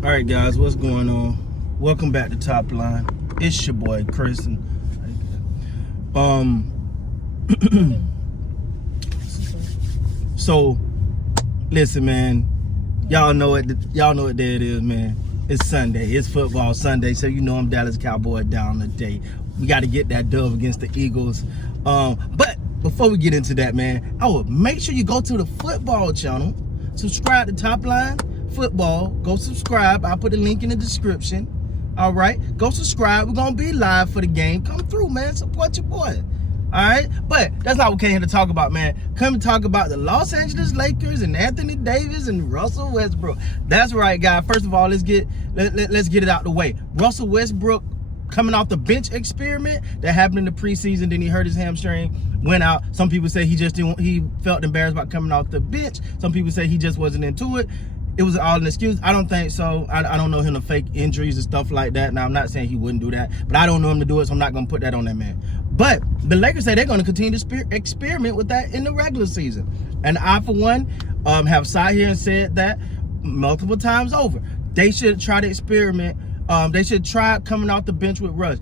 All right, guys, what's going on? Welcome back to Top Line. It's your boy Chris. And so listen, man. Y'all know it. Y'all know what day it is, man. It's Sunday. It's football Sunday, so you know I'm Dallas Cowboy down today. We got to get that dub against the Eagles. But before we get into that, man, I would make sure you go to the football channel, subscribe to Top Line Football. Go subscribe. I'll put the link in the description. All right, go subscribe. We're gonna be live for the game. Come through, man. Support your boy. All right, but that's not what we came here to talk about, man. Come and talk about the Los Angeles Lakers and Anthony Davis and Russell Westbrook. That's right, guys. First of all, let's get it out the way. Russell Westbrook coming off the bench experiment that happened in the preseason. Then he hurt his hamstring, went out. Some people say he felt embarrassed about coming off the bench. Some people say he just wasn't into it. It was all an excuse. I don't think so. I don't know him to fake injuries and stuff like that. Now, I'm not saying he wouldn't do that, but I don't know him to do it, so I'm not going to put that on that man. But the Lakers say they're going to continue to experiment with that in the regular season. And I, for one, have sat here and said that multiple times over. They should try to experiment. They should try coming off the bench with Russ.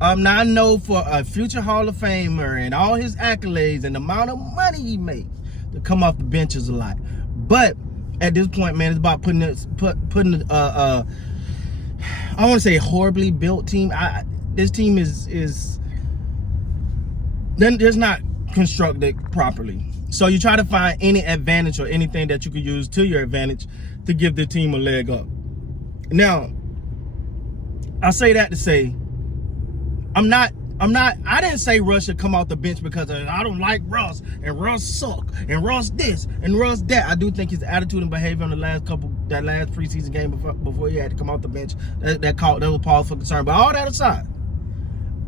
Now, I know for a future Hall of Famer and all his accolades and the amount of money he makes, to come off the bench is a lot. But at this point, man, it's about putting I want to say horribly built team. This team is just not constructed properly. So you try to find any advantage or anything that you could use to your advantage to give the team a leg up. Now, I say that to say I didn't say Russ should come off the bench because I don't like Russ and Russ suck and Russ this and Russ that. I do think his attitude and behavior on that last preseason game before he had to come off the bench, that was pause for concern. But all that aside,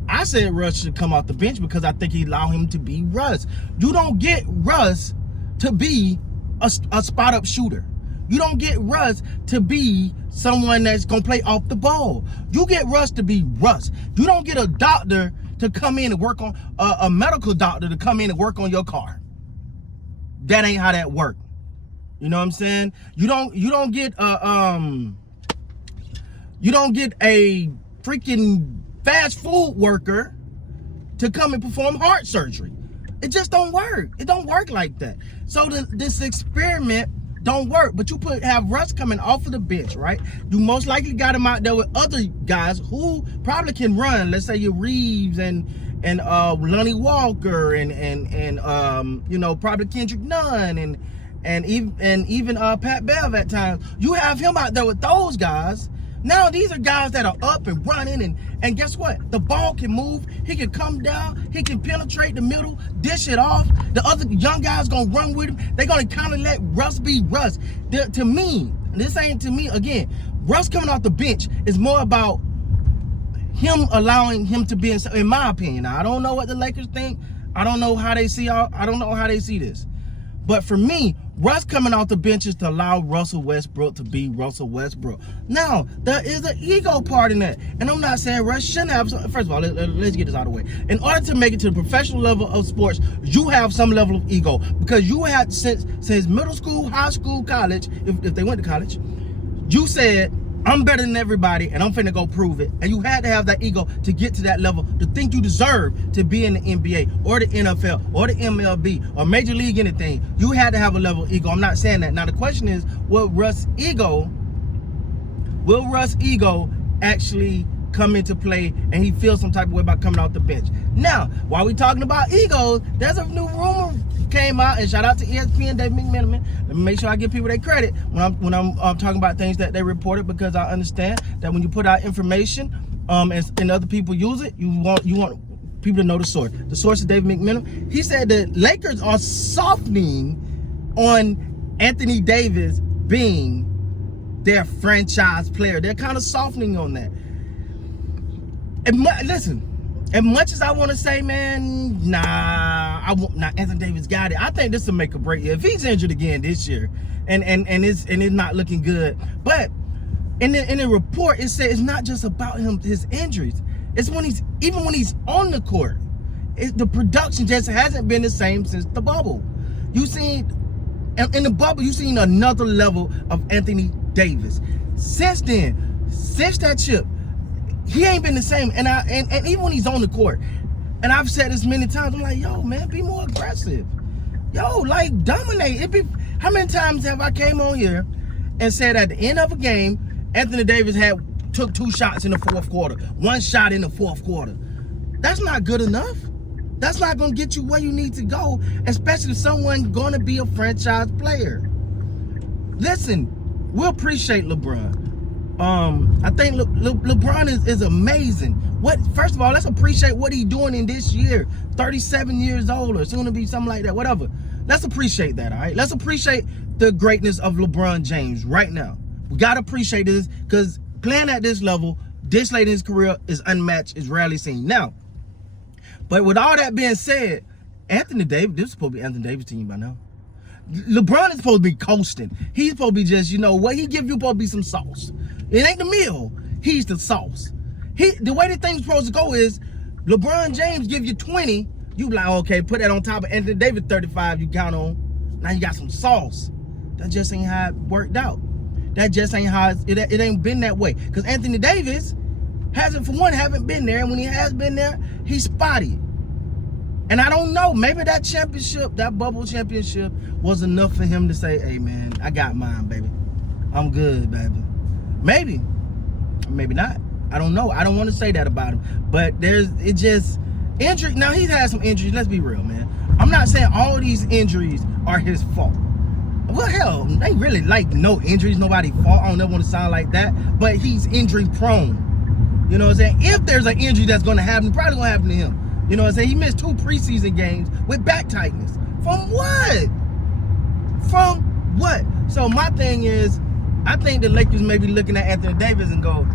I said Russ should come off the bench because I think he allowed him to be Russ. You don't get Russ to be a spot up shooter. You don't get Russ to be someone that's going to play off the ball. You get Russ to be Russ. You don't get a doctor to come in and work on, a medical doctor to come in and work on your car. That ain't how that works. You know what I'm saying? You don't get a freaking fast food worker to come and perform heart surgery. It just don't work. It don't work like that. So this experiment don't work, but you have Russ coming off of the bench, right? You most likely got him out there with other guys who probably can run. Let's say your Reeves and Lonnie Walker and you know, probably Kendrick Nunn and even Pat Bev at times. You have him out there with those guys. Now these are guys that are up and running, and guess what? The ball can move. He can come down. He can penetrate the middle, dish it off. The other young guys gonna run with him. They're gonna kind of let Russ be Russ. To me, this ain't to me again. Russ coming off the bench is more about him allowing him to be in my opinion. Now, I don't know what the Lakers think. I don't know how they see this. But for me, Russ coming off the bench is to allow Russell Westbrook to be Russell Westbrook. Now, there is an ego part in that. And I'm not saying Russ shouldn't have some. First of all, let's get this out of the way. In order to make it to the professional level of sports, you have some level of ego. Because you had, since middle school, high school, college, if they went to college, you said, I'm better than everybody, and I'm finna go prove it. And you had to have that ego to get to that level, to think you deserve to be in the NBA or the NFL or the MLB or Major League anything. You had to have a level of ego. I'm not saying that. Now, the question is, will Russ' ego actually come into play and he feels some type of way about coming off the bench? Now, while we talking about egos, there's a new rumor came out, and shout out to ESPN, Dave McMenamin. Let me make sure I give people their credit when I'm talking about things that they reported, because I understand that when you put out information and other people use it, you want people to know the source. The source is Dave McMenamin. He said that Lakers are softening on Anthony Davis being their franchise player. They're kind of softening on that. And listen, as much as I want to say, man, Anthony Davis got it. I think this will make a break. If he's injured again this year, and it's not looking good, but in the report it said it's not just about his injuries. It's when he's on the court, the production just hasn't been the same since the bubble. You seen And in the bubble, you seen another level of Anthony Davis. Since then, since that chip, he ain't been the same. And even when he's on the court, and I've said this many times, I'm like, yo, man, be more aggressive. Yo, like, dominate. How many times have I came on here and said at the end of a game, Anthony Davis took 2 shots in the fourth quarter, 1 shot in the fourth quarter? That's not good enough. That's not going to get you where you need to go, especially if someone's going to be a franchise player. Listen, we appreciate LeBron. I think LeBron is amazing. First of all, let's appreciate what he's doing in this year. 37 years old, or soon to be something like that, whatever. Let's appreciate that, all right? Let's appreciate the greatness of LeBron James right now. We got to appreciate this, because playing at this level, this late in his career, is unmatched, is rarely seen. Now, but with all that being said, Anthony Davis, this is supposed to be Anthony Davis' team by now. LeBron is supposed to be coasting. He's supposed to be just, what he give you supposed to be some sauce. It ain't the meal. He's the sauce. The way the thing's supposed to go is LeBron James give you 20. You like, okay, put that on top of Anthony Davis 35 you count on. Now you got some sauce. That just ain't how it worked out. That just ain't how it ain't been that way. Because Anthony Davis haven't been there. And when he has been there, he's spotty. And I don't know, maybe that championship, that bubble championship, was enough for him to say, hey man, I got mine, baby. I'm good, baby. Maybe not. I don't know. I don't want to say that about him. But injury. Now, he's had some injuries. Let's be real, man. I'm not saying all these injuries are his fault. Well, hell, they really no injuries, nobody's fault. I don't ever want to sound like that. But he's injury prone. You know what I'm saying? If there's an injury that's going to happen, probably going to happen to him. You know what I'm saying? He missed 2 preseason games with back tightness. From what? From what? So my thing is, I think the Lakers may be looking at Anthony Davis and go,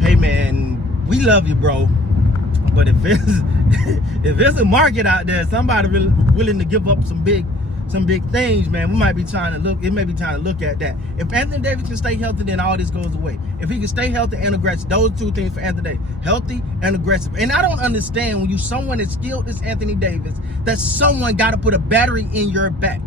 hey man, we love you, bro. But if there's a market out there, somebody really willing to give up some big things, man, we might be trying to look. It may be time to look at that. If Anthony Davis can stay healthy, then all this goes away. If he can stay healthy and aggressive, those 2 things for Anthony Davis: healthy and aggressive. And I don't understand when someone as skilled as Anthony Davis, that someone got to put a battery in your back.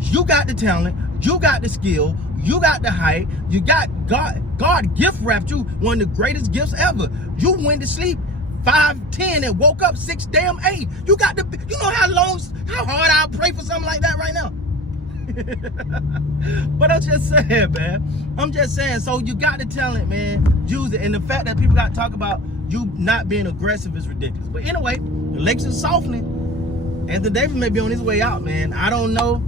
You got the talent, you got the skill, you got the height, you got God gift wrapped you one of the greatest gifts ever. You went to sleep 5'10" and woke up 6'8". You know how hard I'll pray for something like that right now. But I'm just saying, man. I'm just saying. So you got the talent, man. Use it. And the fact that people got to talk about you not being aggressive is ridiculous. But anyway, the Lakers are softening. Anthony Davis may be on his way out, man. I don't know.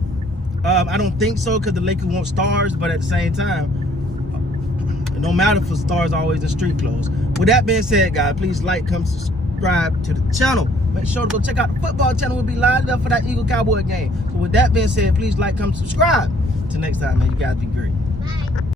I don't think so, because the Lakers want stars, but at the same time, it don't matter for stars always in street clothes. With that being said, guys, please like, comment, subscribe to the channel. Make sure to go check out the football channel. We'll be live up for that Eagle Cowboy game. So with that being said, please like, comment, subscribe. Till next time, man, you guys be great.